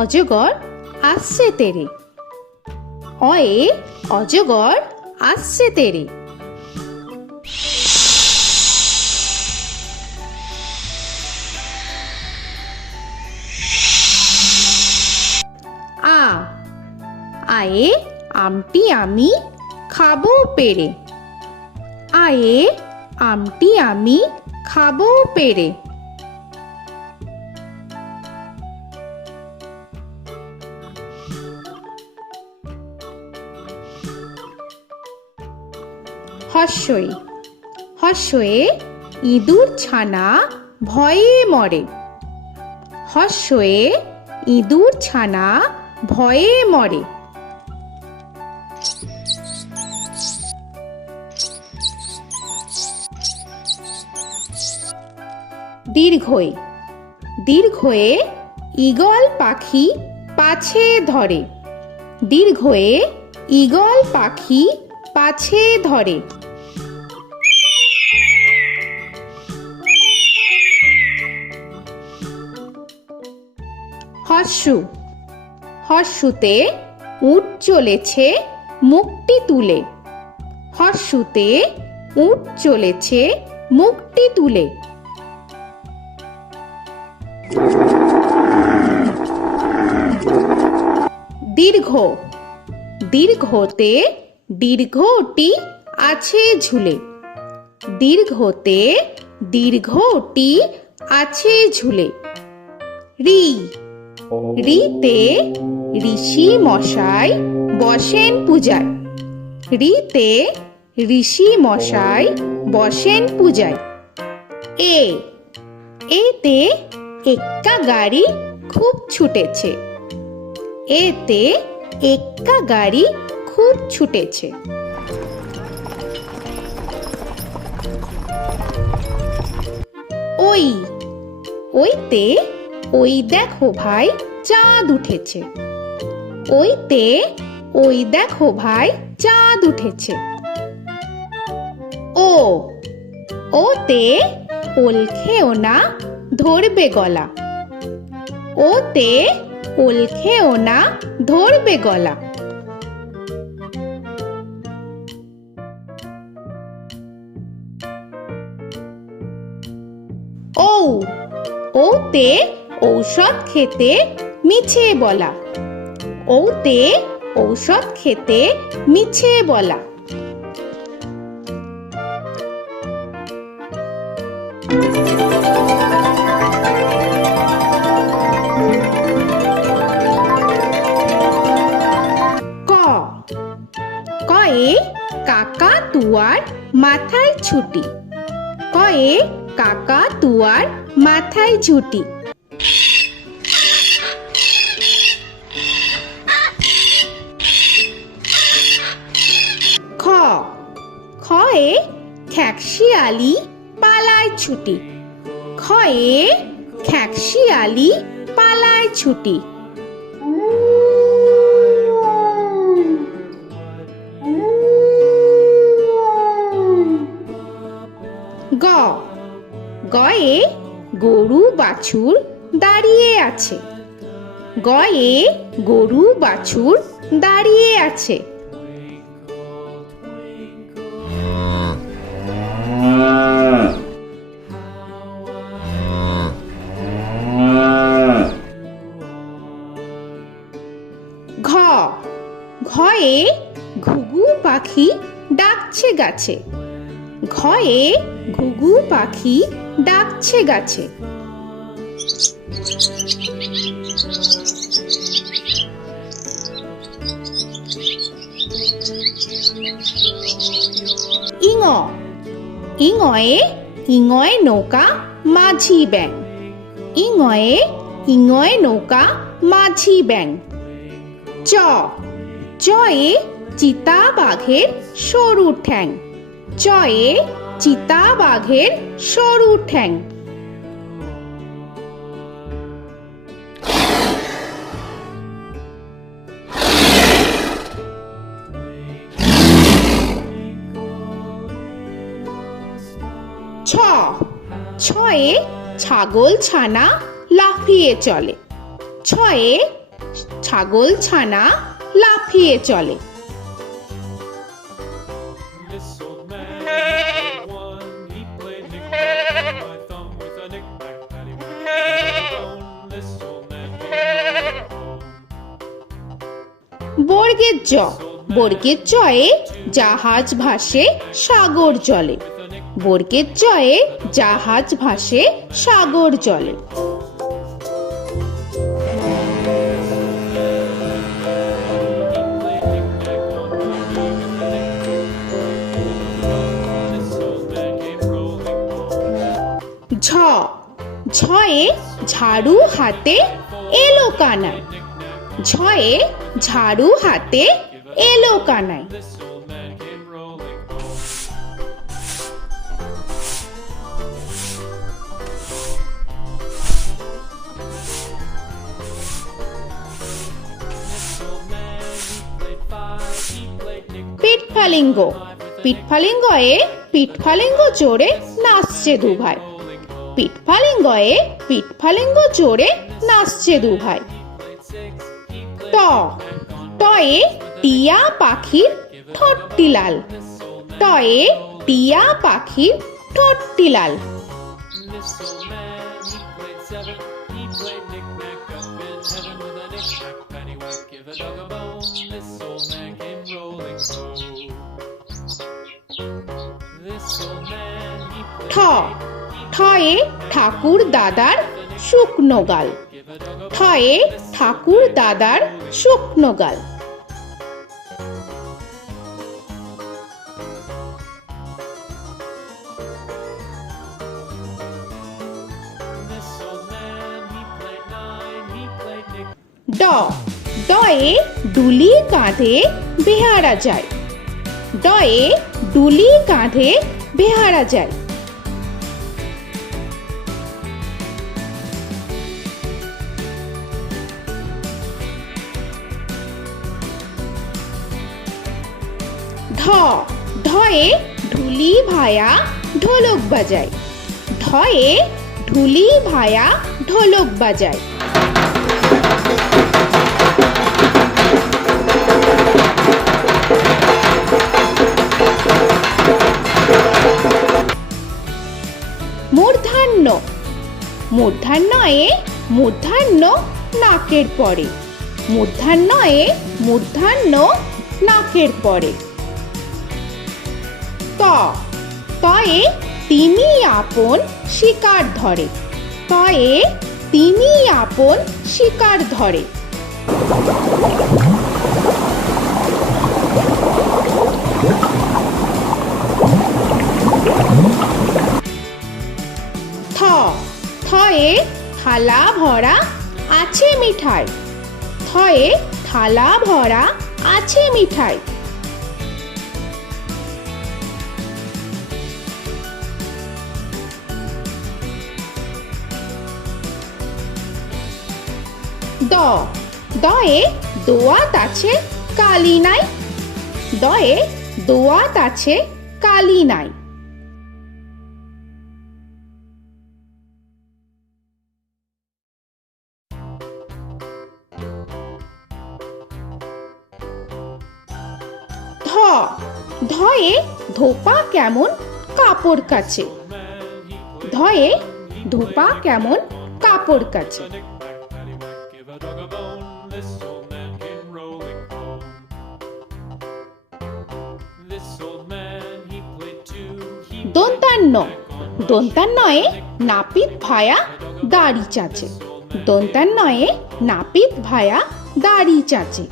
অজগর আসছে তেরে। অয়ে অজগর আসছে তেরে। আ আয়ে আমটি আমি খাবো পেরে। আয়ে আমটি আমি খাবো পেরে। হর্ষই হর্ষয়ে ইঁদুর ছানা ভয়ে মরে। হর্ষয়ে ইঁদুর ছানা ভয়ে মরে। দীর্ঘই দীর্ঘয়ে ঈগল পাখি পাছে ধরে। দীর্ঘয়ে ঈগল পাখি পাছে ধরে। হর্ষু হর্ষুতে উট চলেছে মুখটি তুলে। হর্ষুতে উট চলেছে মুখটি তুলে। দীর্ঘ দীর্ঘতে দীর্ঘটি আছে ঝুলে। দীর্ঘতে দীর্ঘটি আছে ঝুলে। রি রিতে ঋষি মশাই বসেন পূজায়। রিতে ঋষি মশাই বসেন পূজায়। এ এতে এক্কা গাড়ি খুব ছুটেছে। এতে এক্কা গাড়ি খুব ছুটেছে। ওই ওইতে ওই দেখো ভাই চাঁদ উঠেছে। ওইতে ওই দেখো ভাই চাঁদ উঠেছে। ও ওতে ওল খেও না ধরবে গলা। ওতে ওল খেও না ধরবে গলা। ঔ ওতে ঔষধ খেতে মিছে বলা। ওতে ঔষধ খেতে মিছে বলা। ক কয়ে কাকা তুয়ার মাথায় ছুটি। কয়ে কাকা তুয়ার মাথায় ঝুটি। খ খয়ে খ্যাকশিয়ালি পালায় ছুটি। খয়ে খ্যাকশিয়ালি পালায় ছুটি। গ গয়ে গরু বাছুর দাঁড়িয়ে আছে। গয়ে গরু বাছুর দাঁড়িয়ে আছে। ঘ ঘয়ে ঘুঘু পাখি ডাকছে গাছে। ঘয়ে ঘুঘু পাখি ডাকছে গাছে। ইঙ ইঙয়ে ইঙয়ে নৌকা মাঝি ব্যাং। ইঙয়ে ইঙয়ে নৌকা মাঝি ব্যাং। চ চয়ে চিতা বাঘের সরু ঠ্যাং। চয়ে চিতা বাঘের সরু ঠ্যাং। ছ ছয়ে ছাগল ছানা লাফিয়ে চলে। ছয়ে ছাগল ছানা লাফিয়ে চলে। This old man had one. He played knick-knack, my thumb with a knick-knack, paddywhack, this old man came home. বর্গের জ, বর্গের জয়ে জাহাজ ভাসে সাগর জলে। বর্গের জয়ে জাহাজ ভাসে সাগর জলে। ঝ, ঝয়ে ঝাড়ু হাতে এলো কানাই। ঝয়ে ঝাড়ু হাতে এলো Kanai. This old man came rolling home. This old man, he played five. He played knick-knack. পিঠফালিঙ্গ, পিঠফালিঙ্গয়ে পিঠফালিঙ্গ জোরে নাচছে দুভাই। পিঠফালিঙ্গয়ে পিঠফালিঙ্গ জোরে নাচছে দুভাই। ট, টয়ে টিয়া পাখির ঠোঁটটি লাল। টয়ে টিয়া পাখির ঠোঁটটি লাল। This old man, he played seven. He played knick-knack up in heaven with a knick-knack, paddywhack, give a dog a bone. This old man came rolling home. This old man, he ঠ, played ঠয়ে ঠাকুর দাদার শুকনো গাল। give a dog a ঠয়ে ঠাকুর দাদার শুকনো গাল। This old man, he played nine. He played knick. ড, ডয়ে ডুলি কাঁধে বেহারা যায়। ডয়ে ডুলি কাঁধে বেহারা যায়। ঢ, ঢয়ে ঢুলি ভায়া ঢোলক বাজায়। ঢয়ে ঢুলি ভায়া ঢোলক বাজায়। মূর্ধন্য, মূর্ধন্যয়ে মূর্ধন্য নাকের পরে। মূর্ধন্যয়ে মূর্ধন্য নাকের পরে। ত, তয়ে তিনি আপন শিকার ধরে। তয়ে তিনি আপন শিকার ধরে। থ, থয়ে থালা ভরা আছে মিঠাই। থয়ে থালা ভরা আছে মিঠাই। দ, দয়ে দোয়াত আছে কালি নাই। দয়ে দোয়াত আছে কালি নাই। ধ, ধয়ে ধোপা কেমন কাপড় কাচে। ধয়ে ধোপা কেমন কাপড় কাচে। Knick-knack, paddywhack, give a dog a bone. This old man came rolling home. This old man, he played two. He দন্তান্ন, দন্তান্নয়ে নাপিত ভায়া দাড়ি চাচে। দন্তান্নয়ে নাপিত ভায়া দাড়ি চাচে।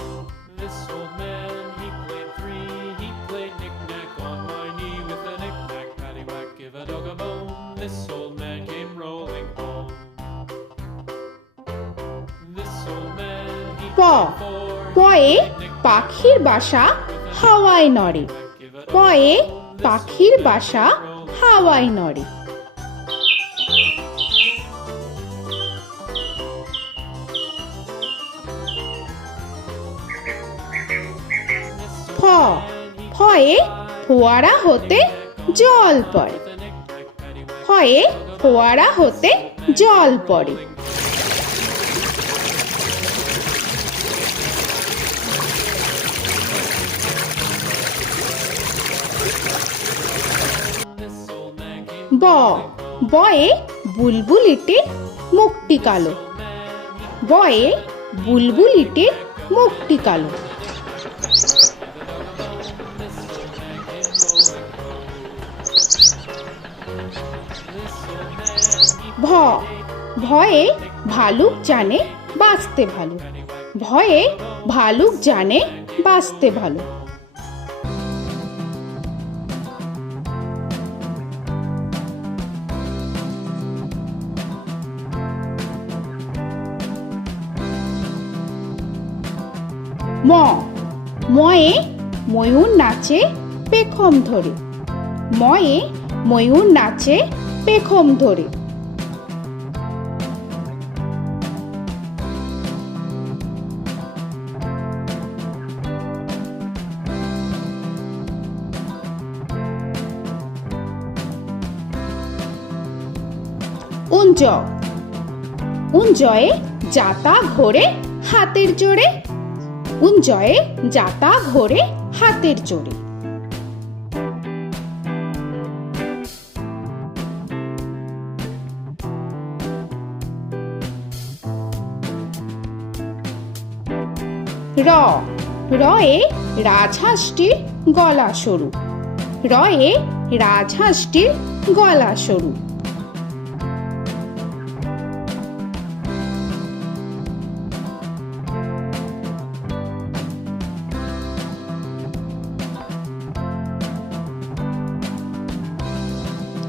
This old man, he played three. He played knick-knack on my knee with a knick-knack, paddywhack, give a dog a bone. This old man came rolling home. This old man, he প, played four. পয়ে পাখির বাসা হাওয়ায় নড়ে। পয়ে পাখির বাসা হাওয়ায় নড়ে। ফ, ফয়ে ফোয়ারা হতে জল পড়ে। ফয়ে ফোয়ারা হতে জল পড়ে। ব বয়ে বুলবুলিটির মুখটি কালো। বয়ে বুলবুলিটির মুখটি কালো। ভ ভয়ে ভালুক জানে বাঁচতে ভালো। ভয়ে ভালুক জানে বাঁচতে ভালো। ম ময়ে ময়ূর নাচে পেখম ধরে। ময়ে ময়ূর নাচে পেখম ধরে। উঞ্জ উঞ্জয়ে যাতা ঘোরে হাতের জোরে। উঞ্জয়ে যাতা ঘোরে হাতের জোরে। র রয়ে রাজহাঁসটির গলা সরু। রয়ে রাজহাঁসটির গলা সরু।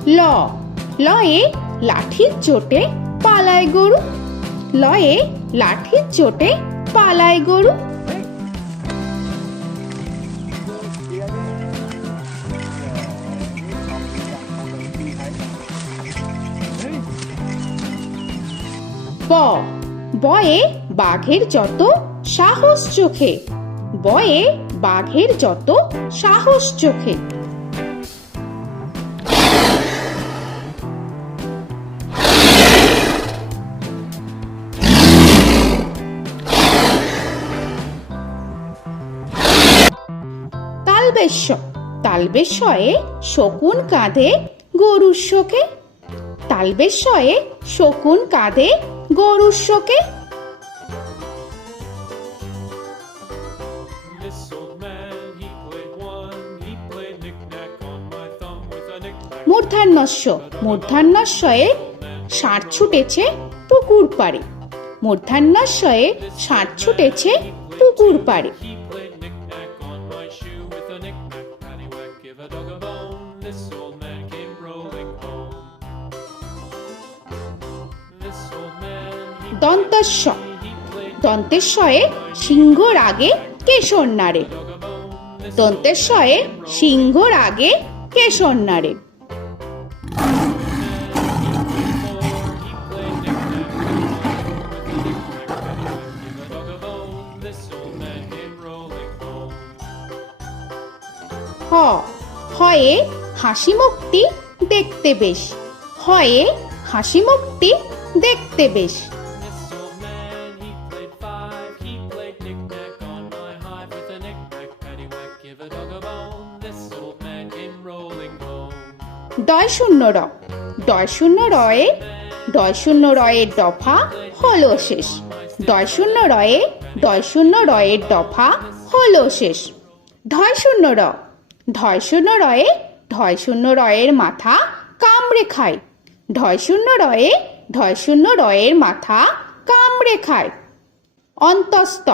ল লয়ে লাঠির চোটে পালায় গরু। লয়ে লাঠির চোটে পালায় গরু। ব বয়ে বাঘের যত সাহস চোখে। বয়ে বাঘের যত সাহস চোখে। তালবেশ্য তালবেশ্যয়ে শকুন কাঁধে গরুর শোকে। তালবেশ্যয়ে শকুন কাঁধে গরুর শোকে। This old man, he played one. He played knick-knack on my thumb with a knick-knack. মূর্ধন্যস্য মূর্ধন্যস্যয়ে ষাঁড় ছুটেছে পুকুর পাড়ে। মূর্ধন্যস্যয়ে ষাঁড় ছুটেছে পুকুর পাড়ে। He played knick-knack on my shoe with a knick-knack, paddywhack, give a dog a bone. This old man came rolling home. This old man, he দন্তস্য played দন্তেশ্বয়ে সিংহর আগে কেশর নাড়ে। dog a bone. This দন্তেশ্বয়ে সিংহর আগে কেশর নাড়ে। he played knick-knack on my with a knick-knack, paddywhack, give a dog a bone. This old man came rolling home. হ হয়ে হাসি মুখটি দেখতে বেশ। হয়ে হাসি মুখটি দেখতে বেশ। This old man, he played five. He played knick-knack on my hive with a knick-knack, paddywhack, give a dog a bone. This old man came rolling home. ডয় শূন্য র ডয় শূন্য রয়ে ডয় শূন্য রয়ের দফা হলো শেষ। ডয় শূন্য রয়ে ডয় শূন্য রয়ের দফা হলো শেষ। ঢয় শূন্য র ঢয় শূন্য রয়ে ঢয় শূন্য রয়ের মাথা কামড়ে খায়। ঢয় শূন্য রয়ে ঢয় শূন্য রয়ের মাথা কামড়ে খায়। অন্তস্থ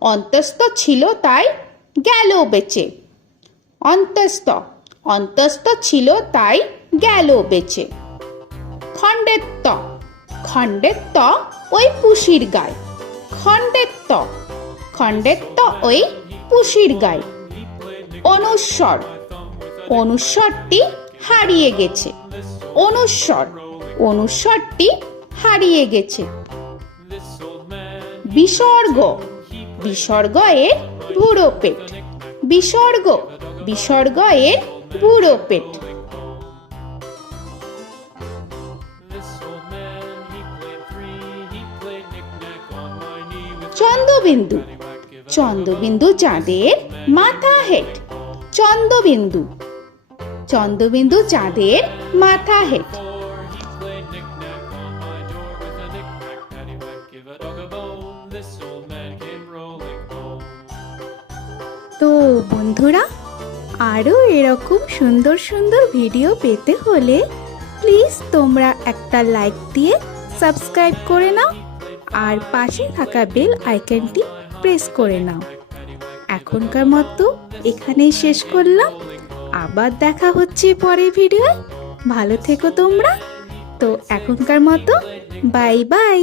অন্তস্থ ছিল তাই গেল বেঁচে। অন্তস্থ অন্তস্থ ছিল তাই গেল বেঁচে। খণ্ডেত্ব খণ্ডেত্ব ওই পুষির গায়। খণ্ডেত্ব খণ্ডেত্ব ওই পুষির গায়। অনুস্বর অনুস্বরটি হারিয়ে গেছে। অনুস্বর অনুস্বরটি হারিয়ে গেছে। This old man, বিসর্গ বিসর্গ এর বুড়ো পেট। বিসর্গ বিসর্গ এর বুড়ো পেট। this old man, he played three. He played knick-knack on my knee with Chandrabindu paddywhack, give a Chandrabindu চাঁদের মাথা হেট। চন্দ্রবিন্দু চন্দ্রবিন্দু চাঁদের মাথা head. Before he played knick-knack on my door with a knick-knack, paddywhack, give a dog a bone. This old man came rolling home. তো বন্ধুরা, আরও এরকম সুন্দর সুন্দর ভিডিও পেতে হলে প্লিজ তোমরা একটা লাইক দিয়ে সাবস্ক্রাইব করে নাও আর পাশে থাকা বেল আইকনটি প্রেস করে নাও। এখনকার মতো এখানেই শেষ করলাম, আবার দেখা হচ্ছে পরের ভিডিও। ভালো থেকো তোমরা। তো এখনকার মতো বাই বাই।